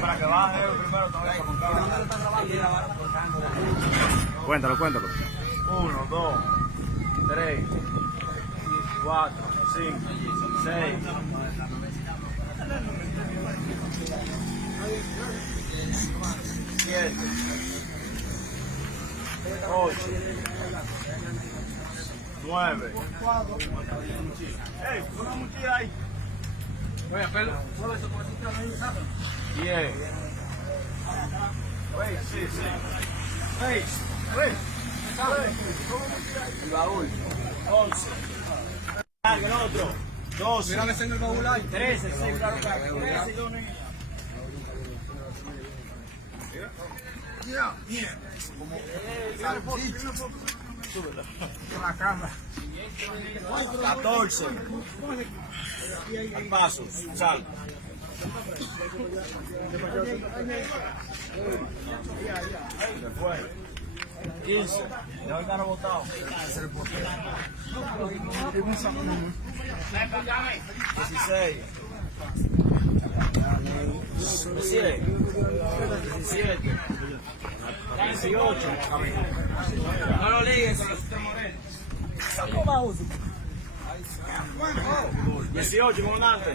Para que baje primero todavía con cámara. Cuéntalo, cuéntalo. 1, 2, 3, 4, 5, 6, 7, 8, 9. ¡Ey! Una mochila ahí. 10. Wey, sí, sí. Wey, wey. El baúl. 11. El otro. 12. Mira en el baúl ahí. 13, sí, claro, 13, yo no. La cámara. 14. Al paso, sal. 15. Ya está rebotado. 16. 17. 18. No lo ligues. 18, comandante.